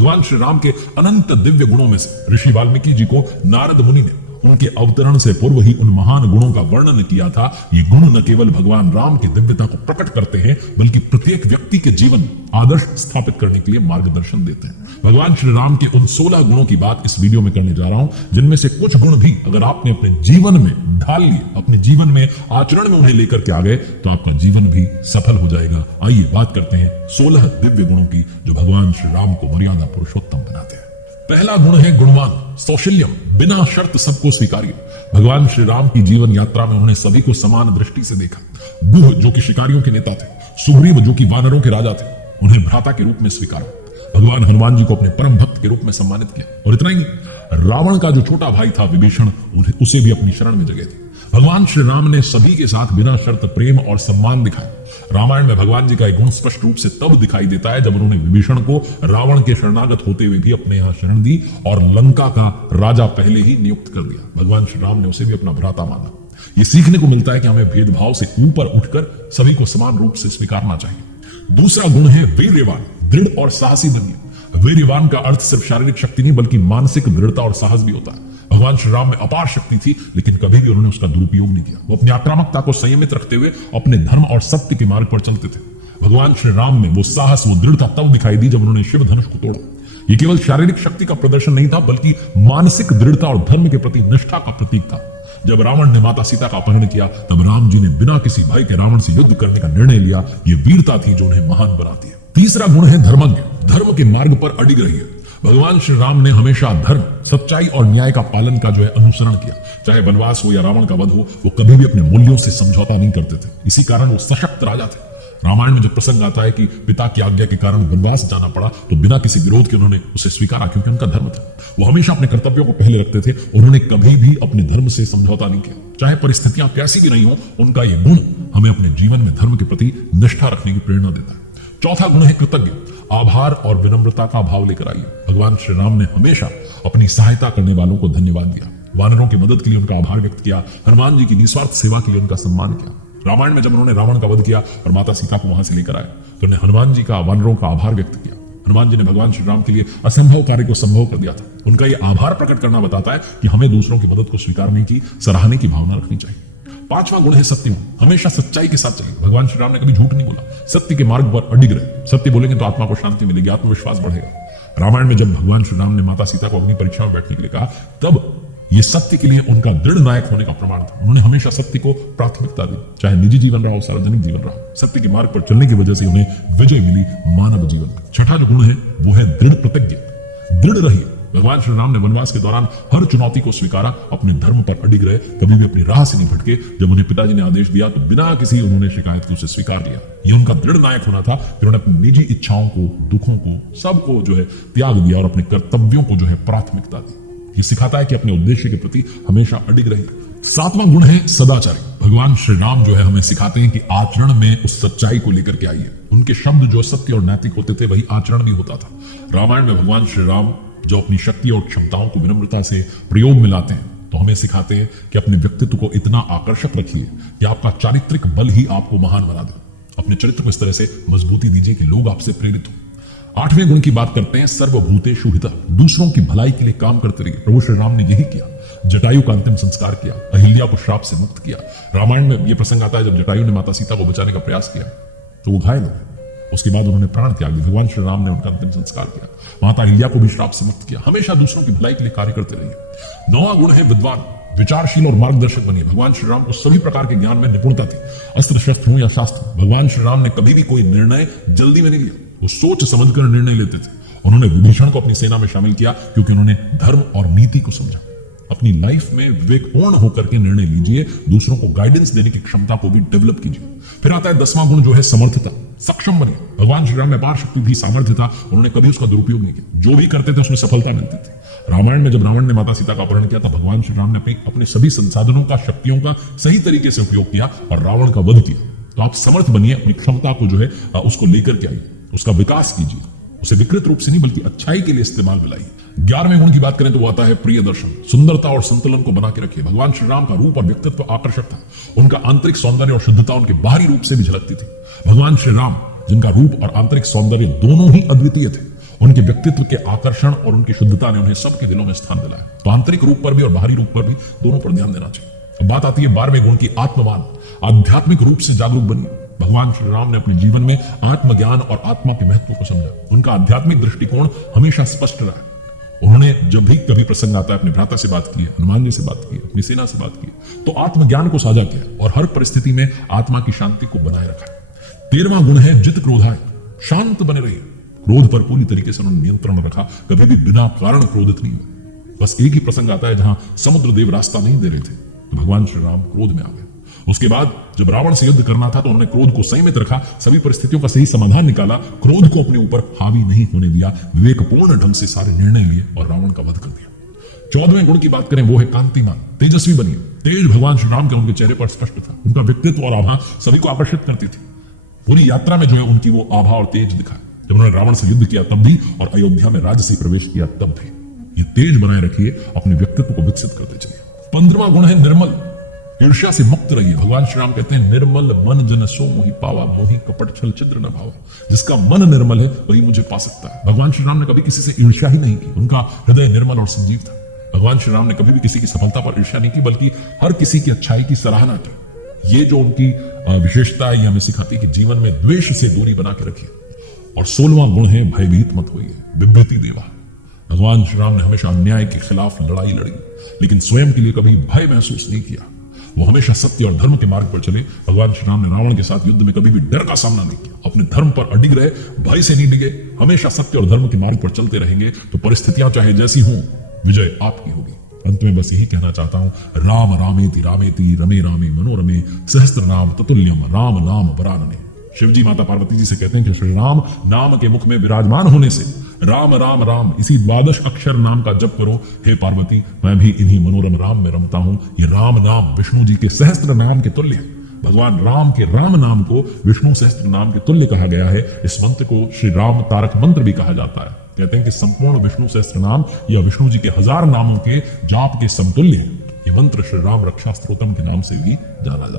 भगवान श्री राम के अनंत दिव्य गुणों में से ऋषि वाल्मीकि जी को नारद मुनि ने उनके अवतरण से पूर्व ही उन महान गुणों का वर्णन किया था। ये गुण न केवल भगवान राम की दिव्यता को प्रकट करते हैं, बल्कि प्रत्येक व्यक्ति के जीवन में आदर्श स्थापित करने के लिए मार्गदर्शन देते हैं। भगवान श्री राम के उन 16 गुणों की बात इस वीडियो में करने जा रहा हूं, जिनमें से कुछ गुण भी अगर आपने अपने जीवन में ढाल लिए, अपने जीवन में आचरण में उन्हें लेकर के आ गए, तो आपका जीवन भी सफल हो जाएगा। आइए बात करते हैं 16 दिव्य गुणों की, जो भगवान श्री राम को मर्यादा पुरुषोत्तम बनाते हैं। पहला गुण है गुणवान, सौशील्यम, बिना शर्त सबको स्वीकार्य। भगवान श्री राम की जीवन यात्रा में उन्होंने सभी को समान दृष्टि से देखा। गुह जो कि शिकारियों के नेता थे, सुग्रीव जो कि वानरों के राजा थे, उन्हें भ्राता के रूप में स्वीकारा। भगवान हनुमान जी को अपने परम भक्त के रूप में सम्मानित किया। और इतना ही नहीं, रावण का जो छोटा भाई था विभीषण, उसे भी अपनी शरण में जगह दी। भगवान श्री राम ने सभी के साथ बिना शर्त प्रेम और सम्मान दिखाया। रामायण में भगवान जी का एक गुण स्पष्ट रूप से तब दिखाई देता है जब उन्होंने विभीषण को रावण के शरणागत होते हुए भी अपने यहां शरण दी और लंका का राजा पहले ही नियुक्त कर दिया। भगवान श्री राम ने उसे भी अपना भ्राता माना। ये सीखने को मिलता है कि हमें भेदभाव से ऊपर उठकर सभी को समान रूप से स्वीकारना चाहिए। दूसरा गुण है वीर्यवान, दृढ़ और साहसी बनिए। वीर्यवान का अर्थ सिर्फ शारीरिक शक्ति नहीं, बल्कि मानसिक दृढ़ता और साहस भी होता है। भगवान श्री राम में अपार शक्ति थी, लेकिन कभी भी उन्होंने उसका दुरुपयोग नहीं किया। वो अपनी आक्रामकता को संयमित रखते हुए अपने धर्म और सत्य के मार्ग पर चलते थे। भगवान श्री राम में वो साहस, वो दृढ़ता तब दिखाई दी जब उन्होंने शिव धनुष को तोड़ा। ये केवल शारीरिक शक्ति का प्रदर्शन नहीं था, बल्कि मानसिक दृढ़ता और धर्म के प्रति निष्ठा का प्रतीक था। जब रावण ने माता सीता का अपहरण किया, तब राम जी ने बिना किसी भय के रावण से युद्ध करने का निर्णय लिया। ये वीरता थी जो उन्हें महान बनाती है। तीसरा गुण है धर्मज्ञ, धर्म के मार्ग पर अडिग रहिए। भगवान श्री राम ने हमेशा धर्म, सच्चाई और न्याय का पालन का जो है अनुसरण किया। चाहे वनवास हो या रावण का वध हो, वो कभी भी अपने मूल्यों से समझौता नहीं करते थे। इसी कारण वो सशक्त राजा थे। रामायण में जब प्रसंग आता है कि पिता की आज्ञा के कारण वनवास जाना पड़ा, तो बिना किसी विरोध के उन्होंने उसे स्वीकारा, क्योंकि उनका धर्म था। वो हमेशा अपने कर्तव्यों को पहले रखते थे। उन्होंने कभी भी अपने धर्म से समझौता नहीं किया, चाहे परिस्थितियां कैसी भी नहीं हो। उनका यह गुण हमें अपने जीवन में धर्म के प्रति निष्ठा रखने की प्रेरणा देता है। चौथा गुण है कृतज्ञ, आभार और विनम्रता का भाव लेकर आइए। भगवान श्री राम ने हमेशा अपनी सहायता करने वालों को धन्यवाद दिया। वानरों की मदद के लिए उनका आभार व्यक्त किया। हनुमान जी की निस्वार्थ सेवा के लिए उनका सम्मान किया। रामायण में जब उन्होंने रावण का वध किया और माता सीता को वहां से लेकर आए, तो उन्होंने हनुमान जी का वानरों का आभार व्यक्त किया। हनुमान जी ने भगवान श्री राम के लिए असंभव कार्य को संभव कर दिया था। उनका यह आभार प्रकट करना बताता है कि हमें दूसरों की मदद को स्वीकारने की, सराहने की भावना रखनी चाहिए। पांचवा गुण है सत्य, हमेशा सच्चाई के साथ चलिए। भगवान श्री राम ने कभी झूठ नहीं बोला, सत्य के मार्ग पर अडिग रहे। सत्य बोलेंगे तो आत्मा को शांति मिलेगी, आत्मविश्वास बढ़ेगा। रामायण में जब भगवान श्री राम ने माता सीता को अग्नि परीक्षा में बैठने के लिए कहा, तब ये सत्य के लिए उनका दृढ़ नायक होने का प्रमाण था। उन्होंने हमेशा सत्य को प्राथमिकता दी, चाहे निजी जीवन रहा हो, सार्वजनिक जीवन रहा हो। सत्य के मार्ग पर चलने की वजह से उन्हें विजय मिली मानव जीवन में। छठा जो गुण है वो है दृढ़ प्रतिज्ञ, दृढ़ रहिए। भगवान श्री राम ने वनवास के दौरान हर चुनौती को स्वीकारा, अपने धर्म पर अडिग रहे, कभी भी अपनी राह से नहीं भटके। जब उन्हें पिताजी ने आदेश दिया, तो बिना किसी उन्होंने शिकायत के उसे स्वीकार किया। यह उनका दृढ़ नायक होना था। फिर उन्होंने अपनी निजी इच्छाओं को, दुखों को, सबको जो है त्याग दिया और अपने कर्तव्यों को जो है प्राथमिकता दी। ये सिखाता है कि अपने उद्देश्य के प्रति हमेशा अडिग रहिए। सातवां गुण है सदाचारी। भगवान श्री राम जो है हमें सिखाते हैं कि आचरण में उस सच्चाई को लेकर के आइए। उनके शब्द जो सत्य और नैतिक होते थे, वही आचरण भी होता था। रामायण में भगवान श्री राम जो अपनी शक्ति और क्षमताओं को विनम्रता से प्रयोग में लाते हैं, तो हमें सिखाते हैं कि अपने व्यक्तित्व को इतना आकर्षक रखिए कि आपका चारित्रिक बल ही आपको महान बना दे। अपने चरित्र को इस तरह से मजबूती दीजिए कि लोग आपसे प्रेरित हो। आठवें गुण की बात करते हैं सर्वभूतेषु हितः, दूसरों की भलाई के लिए काम करते रहिए। प्रभु श्री राम ने यही किया। जटायु का अंतिम संस्कार किया, अहिल्या को श्राप से मुक्त किया। रामायण में यह प्रसंग आता है जब जटायु ने माता सीता को बचाने का प्रयास किया, तो वो घायल हो। उसके बाद उन्होंने प्राण त्याग दिया। भगवान श्री राम ने उनका अंतिम संस्कार किया। माता अहिल्या को भी श्राप से मुक्त किया। हमेशा दूसरों की भलाई के लिए कार्य करते रहिए। नौवां गुण है विद्वान, विचारशील और मार्गदर्शक बनिए। भगवान श्री राम को सभी प्रकार के ज्ञान में निपुणता थी, अस्त्र शस्त्र हो या शास्त्र। भगवान श्री राम ने कभी भी कोई निर्णय जल्दी में नहीं लिया, वो सोच समझकर निर्णय लेते थे। उन्होंने विभीषण को अपनी सेना में शामिल किया, क्योंकि उन्होंने धर्म और नीति को समझा। अपनी लाइफ में विवेकपूर्ण होकर के निर्णय लीजिए, दूसरों को गाइडेंस देने की क्षमता को भी डेवलप कीजिए। फिर आता है 10वां गुण जो है समर्थता, सक्षम बनिए। भगवान श्री राम में अपार शक्ति भी, सामर्थ्य था, उन्होंने कभी उसका दुरुपयोग नहीं किया। जो भी करते थे उसमें सफलता मिलती थी। रामायण में जब रावण ने माता सीता का अपहरण किया, था भगवान श्री राम ने अपने सभी संसाधनों का, शक्तियों का सही तरीके से उपयोग किया और रावण का वध किया। तो आप समर्थ बनिए, अपनी क्षमता को जो है उसको लेकर के आइए, उसका विकास कीजिए, उसे विकृत रूप से नहीं बल्कि अच्छाई के लिए इस्तेमाल में लाइए। 11वें गुण की बात करें तो वो आता है प्रिय दर्शन, सुंदरता और संतुलन को बना के रखिए। भगवान श्री राम का रूप और व्यक्तित्व आकर्षक था। उनका आंतरिक सौंदर्य और शुद्धता उनके बाहरी रूप से भी झलकती थी। भगवान श्री राम जिनका रूप और आंतरिक सौंदर्य दोनों ही अद्वितीय थे, उनके व्यक्तित्व के आकर्षण और उनकी शुद्धता ने उन्हें सबके दिलों में स्थान दिलाया। तो आंतरिक रूप पर भी और बाहरी रूप पर भी दोनों पर ध्यान देना चाहिए। अब बात आती है 12वें गुण की, आत्मवान। आध्यात्मिक रूप से जागरूक बनिए। भगवान श्री राम ने अपने जीवन में आत्मज्ञान और आत्मा के महत्व को समझा। उनका आध्यात्मिक दृष्टिकोण हमेशा स्पष्ट रहा। उन्होंने जब भी कभी प्रसंग आता है अपने भ्राता से बात की है, हनुमान जी से बात की है, अपनी सेना से बात की है, तो आत्मज्ञान को साझा किया और हर परिस्थिति में आत्मा की शांति को बनाए रखा। 13वां गुण है जित क्रोधाय। शांत बने रहिए। क्रोध पर पूरी तरीके से उन्होंने नियंत्रण रखा, कभी भी बिना कारण क्रोधित नहीं हुए। बस एक ही प्रसंग आता है जहां समुद्र देव रास्ता नहीं दे रहे थे तो भगवान श्री राम क्रोध में आ गए। उसके बाद जब रावण से युद्ध करना था तो उन्होंने क्रोध को संयमित रखा, सभी परिस्थितियों का सही समाधान निकाला, क्रोध को अपने ऊपर हावी नहीं होने दिया, विवेकपूर्ण ढंग से सारे निर्णय लिए और रावण का वध कर दिया। 14वें गुण की बात करें, वो है कांतिमान। तेजस्वी बनिए। तेज भगवान श्री राम के उनके चेहरे पर स्पष्ट था। उनका व्यक्तित्व और आभा सभी को आकर्षित करती थी। पूरी यात्रा में जो है उनकी वो आभा और तेज दिखा। जब उन्होंने रावण से युद्ध किया तब भी और अयोध्या में राजसी प्रवेश किया तब भी। ये तेज बनाए रखिए, अपने व्यक्तित्व को विकसित करते चलिए। 15वां गुण है निर्मल। ईर्ष्या से मुक्त रहिए। भगवान श्री राम कहते हैं निर्मल मन जन सो मोहि पावा, मोहि कपट छल छिद्र न भावा। जिसका मन निर्मल है वही मुझे पा सकता है। भगवान श्री राम ने कभी किसी से ईर्ष्या ही नहीं की। उनका हृदय निर्मल और संजीव था। भगवान श्री राम ने कभी भी किसी की सफलता पर ईर्ष्या नहीं की, बल्कि हर किसी की अच्छाई की सराहना की। ये जो उनकी विशेषता है, ये हमें सिखाती है कि जीवन में द्वेष से दूरी बना के रखिए। और 16वां गुण है भयभीत मत होइए। बिभ्यति देवा। भगवान श्री राम ने हमेशा अन्याय के खिलाफ लड़ाई लड़ी, लेकिन स्वयं के लिए कभी भय महसूस नहीं किया। वो हमेशा सत्य और धर्म के मार्ग पर चले। भगवान श्री राम ने रावण के साथ युद्ध में कभी भी डर का सामना नहीं किया। अपने धर्म पर अडिग रहे, भय से नहीं डिगे, हमेशा सत्य और धर्म के मार्ग पर चलते रहेंगे तो परिस्थितियां चाहे जैसी हों, विजय आपकी होगी। अंत में बस यही कहना चाहता हूं, राम रामेति रामेति रमे रामे मनोरमे सहस्त्र नाम ततुल्यम राम नाम वरानने। शिवजी माता पार्वती जी से कहते हैं कि श्री राम नाम के मुख में विराजमान होने से राम राम राम इसी 12 अक्षर नाम का जप करो। हे पार्वती, मैं भी इन्हीं मनोरम राम में रमता हूं। ये राम नाम विष्णु जी के सहस्त्र नाम के तुल्य है। भगवान राम के राम नाम को विष्णु सहस्त्र नाम के तुल्य कहा गया है। इस मंत्र को श्री राम तारक मंत्र भी कहा जाता है। कहते हैं कि संपूर्ण विष्णु सहस्त्र नाम या विष्णु जी के 1000 नामों के जाप के समतुल्य है। ये मंत्र श्री राम रक्षा स्तोत्रम के नाम से भी जाना जाता है।